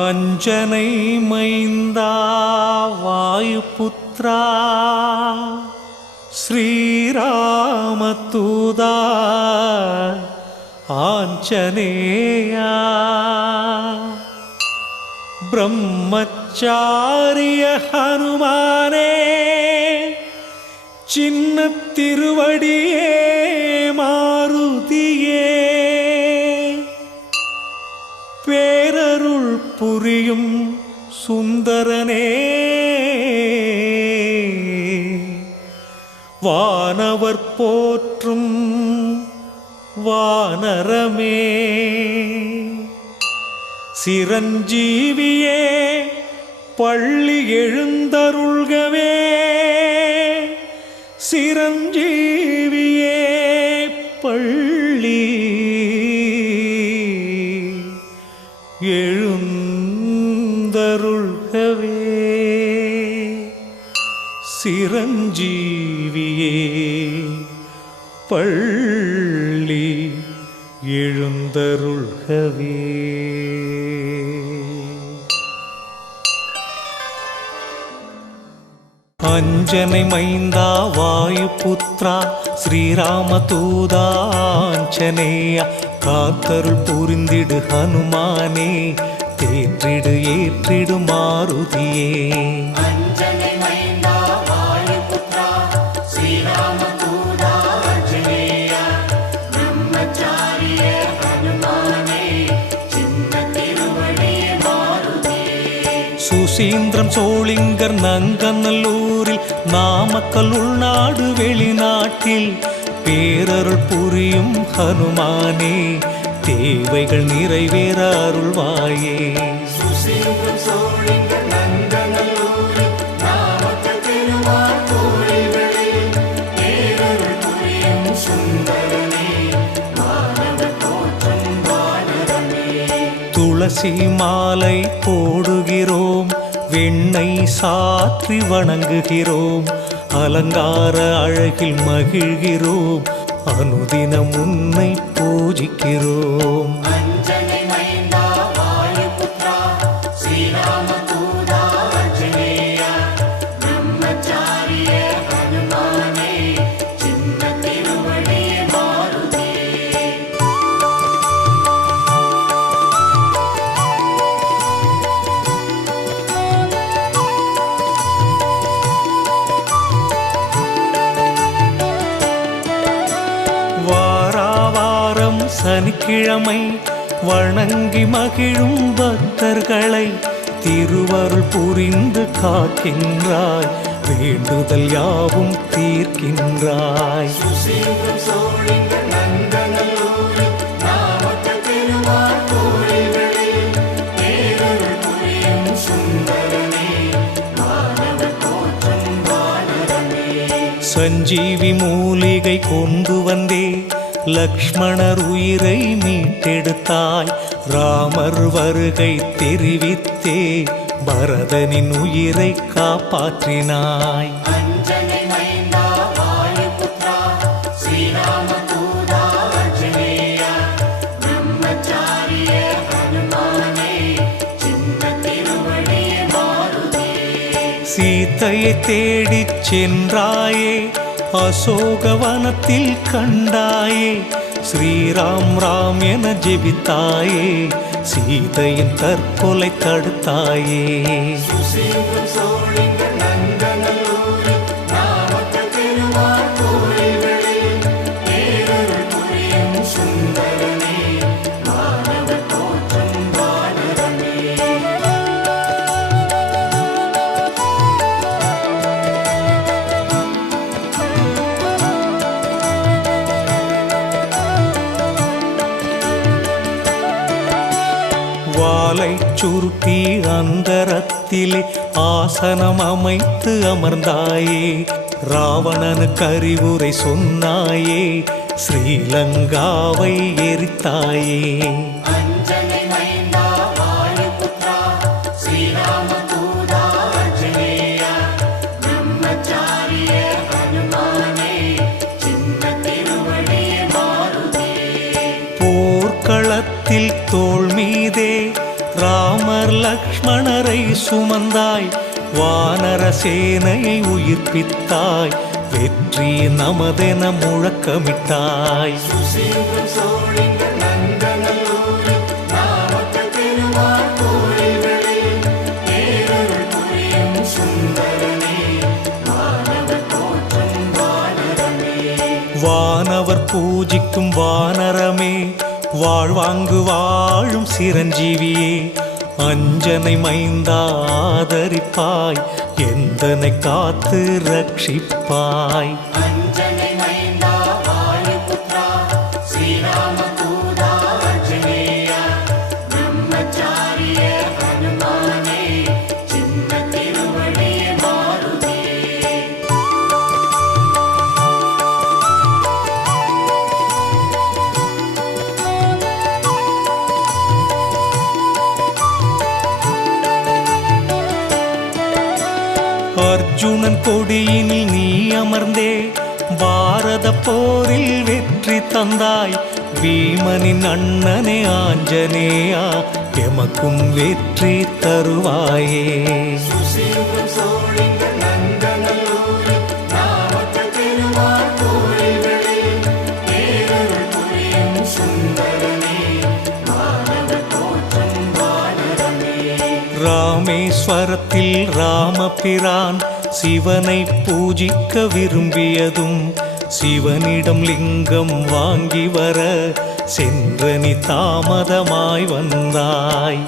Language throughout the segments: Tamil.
அஞ்சனை மைந்தா வாயுபுத்ரா ஸ்ரீராமதூதா ஆஞ்சநேயா பிரம்மச்சாரிய ஹனுமானே சின்ன திருவடியே மாருதியே பேரருள் புரியும் சுந்தரனே வானவர் போற்றும் வானரமே சிரஞ்சீவியே பள்ளி எழுந்தருள்கவே சிரஞ்சீவியே பள்ளி எழுந்தருள்கவே சிரஞ்சீவியே பள்ளி எழுந்தருள்கவே. அஞ்சனை மைந்தா வாயுபுத்ரா ஸ்ரீராமதூதா ஆஞ்சநேயா காத்தருள் புரிந்திடு ஹனுமானே தேற்றிடு ஏற்றிடு மாருதியே. சுசீந்திரம் சோளிங்கர் நங்கநல்லூரில் நாமக்கல் உள்நாடு வெளிநாட்டில் பேரருள் புரியும் ஹனுமானே தேவைகள் நிறைவேற அருள்வாயே. துளசி மாலை போடுகிறோம் வெண்ணெய் சாற்றி வணங்குகிறோம் அலங்கார அழகில் மகிழ்கிறோம் அனுதினம் உன்னை பூஜிக்கிறோம். சனிக்கிழமை வணங்கி மகிழும் பக்தர்களை திருவருள் புரிந்து காக்கின்றாய் வேண்டுதல் யாவும் தீர்க்கின்றாய். சஞ்சீவி மூலிகை கொண்டு வந்தே லக்ஷ்மணர் உயிரை மீட்டெடுத்தாய் ராமர் வருகை தெரிவித்தே பரதனின் உயிரை காப்பாற்றினாய். சீதையை தேடிச் சென்றாயே அசோகவனத்தில் கண்டாயே ஸ்ரீராம் ராம் என ஜெபித்தாயே சீதையின் தற்கொலை தடுத்தாயே. வாலை சுருட்டி அந்தரத்திலே ஆசனம் அமைத்து அமர்ந்தாயே ராவணனுக்கு அறிவுரை சொன்னாயே ஸ்ரீலங்காவை எரித்தாயே. போர்க்களத்தில் தோள் மீதே ராம ராமர் லக்ஷ்மணரை சுமந்தாய், வானர சேனையை உயிர்ப்பித்தாய், வெற்றி நமதென முழக்கமிட்டாய். வானவர் பூஜிக்கும் வானரமே, வாழ்வாங்கு வாழும் சிரஞ்சீவியே, அஞ்சனை மைந்தா ஆதரிப்பாய், எந்தனை காத்து ரட்சிப்பாய். அர்ஜுனன் கொடியினில் நீ அமர்ந்தே, பாரத போரில் வெற்றி தந்தாய், பீமனின் அண்ணனே ஆஞ்சநேயா, எமக்கும் வெற்றி தருவாயே. ராமேஸ்வரத்தில் ராமபிரான் சிவனை பூஜிக்க விரும்பியதும், சிவனிடம் லிங்கம் வாங்கி வர சென்றனி தாமதமாய் வந்தாய்.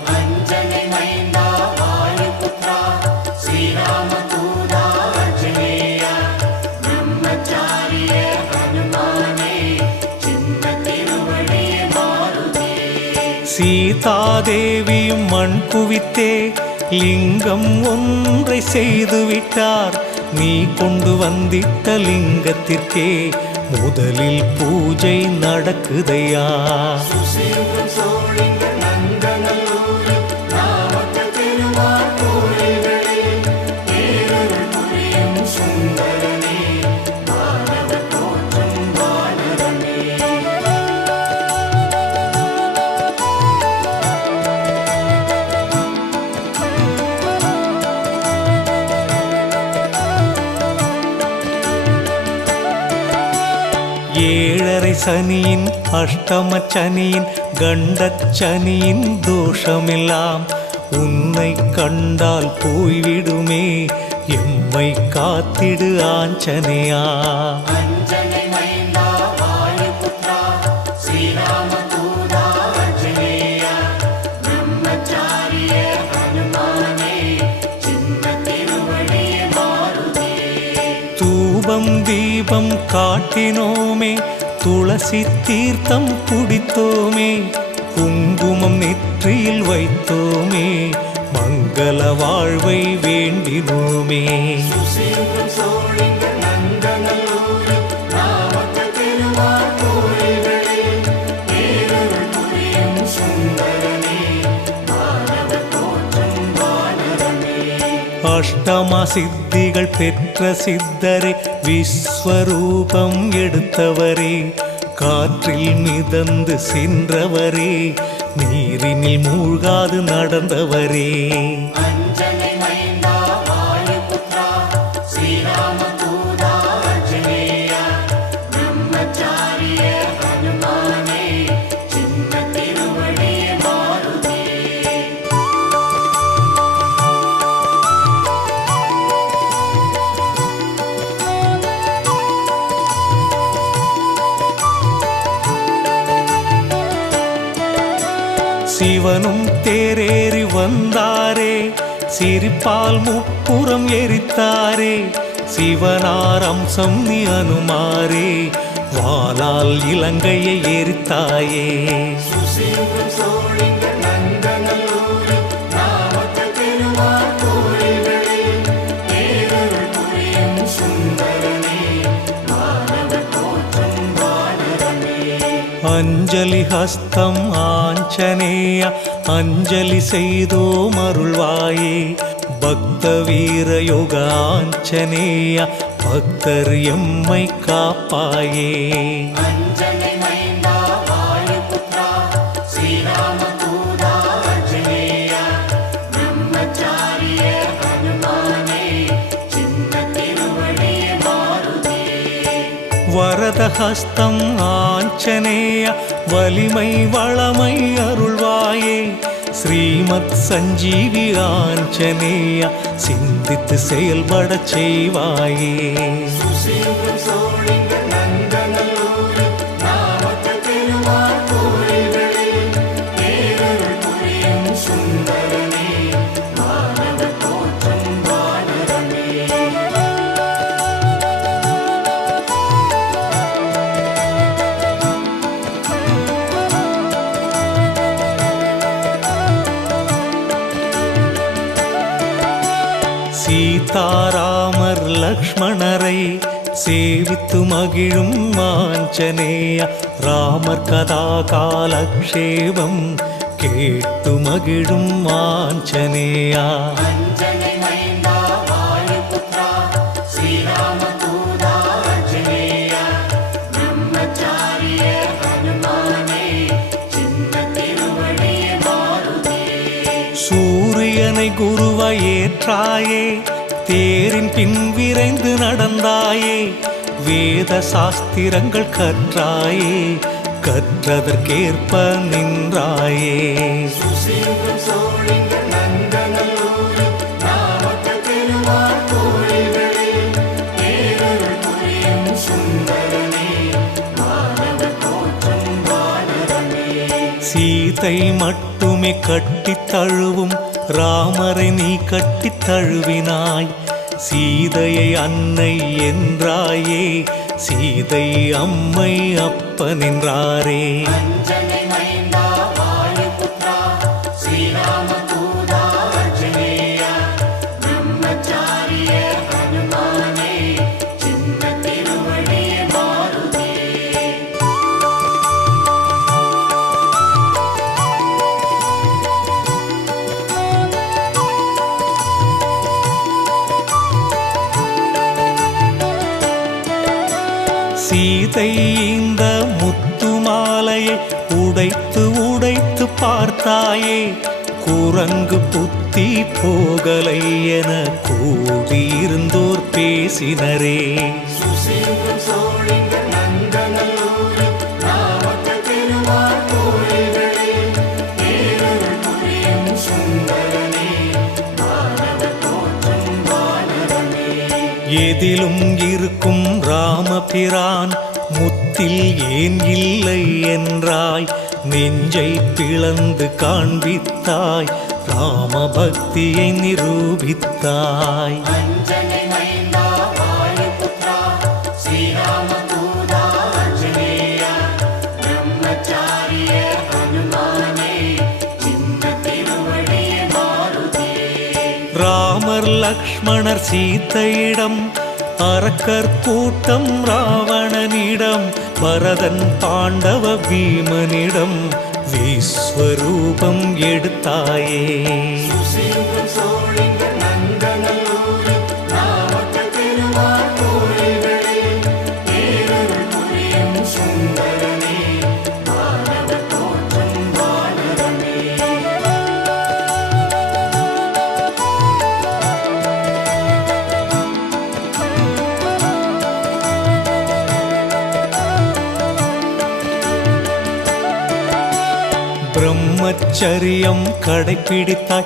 சீதாதேவியும் மண் குவித்தே லிங்கம் ஒன்றை செய்து விட்டார், நீ கொண்டு வந்திட்ட லிங்கத்திற்கே முதலில் பூஜை நடக்குதையா. ஏழரை சனியின் அஷ்டம சனியின் கண்டச்சனியின் தோஷமெல்லாம் உன்னை கண்டால் போய்விடுமே, எம்மை காத்திடு ஆஞ்சநேயா. தூபம் தீபம் காட்டினோமே, துளசி தீர்த்தம் குடித்தோமே, குங்குமம் நெற்றியில் வைத்தோமே, மங்கள வாழ்வை வேண்டினோமே. அஷ்டமா சித்திகள் பெற்ற சித்தரே, விஸ்வரூபம் எடுத்தவரே, காற்றில் மிதந்து சென்றவரே, நீரினில் மூழ்காது நடந்தவரே. சிவனும் தேரேறி வந்தாரே, சிரிப்பால் முப்புறம் எரித்தாரே, சிவனார் அம்சம் நீ அனுமாரே, வாளால் இலங்கையை எரித்தாயே. அஞ்சலி ஹஸ்தம் ஆஞ்சநேயா, அஞ்சலி செய்தோம் அருள்வாயே, பக்த வீர யோக ஆஞ்சநேயா, பக்தர் எம்மை காப்பாயே. ஹஸ்தம் ஆஞ்சநேய வலிமை வளமை அருள்வாயே ஸ்ரீமத் சஞ்சீவி ஆஞ்சநேய சிந்தித்து செயல்படச் செய்வாயே சீதாராமர் லக்ஷ்மணரை சேவித்து மகிழும் ஆஞ்சநேய ராமர் கதா காலக்ஷேபம் கேட்டு மகிழும் ஆஞ்சநேயா சூரியனை குருவாய் ஏற்றாயே தேரின் பின் விரைந்து நடந்தாயே வேத சாஸ்திரங்கள் கற்றாயே கற்றதற்கேற்ப நின்றாயே சீதை மட்டுமே கட்டித் தழுவும் ராமரை நீ கட்டித் தழுவினாய் சீதையை அன்னை என்றாயே சீதை அம்மை அப்பன் என்றாரே சீதை இந்த முத்து மாலையை உடைத்து உடைத்து பார்த்தாயே குரங்கு புத்தி போகலை என கூடியிருந்தோர் பேசினரே எதிலும் இருக்கும் ராமபிரான் முத்தில் ஏன் இல்லை என்றாய் நெஞ்சை பிளந்து காண்பித்தாய் ராம பக்தியை நிரூபித்தாய் ராமர் லக்ஷ்மணர் சீதையிடம் அரக்கர் கூட்டம் ராவணனிடம் பரதன் பாண்டவ பீமனிடம் விஸ்வரூபம் எடுத்தாயே பிரம்மச்சரியம் கடைப்பிடித்தாய்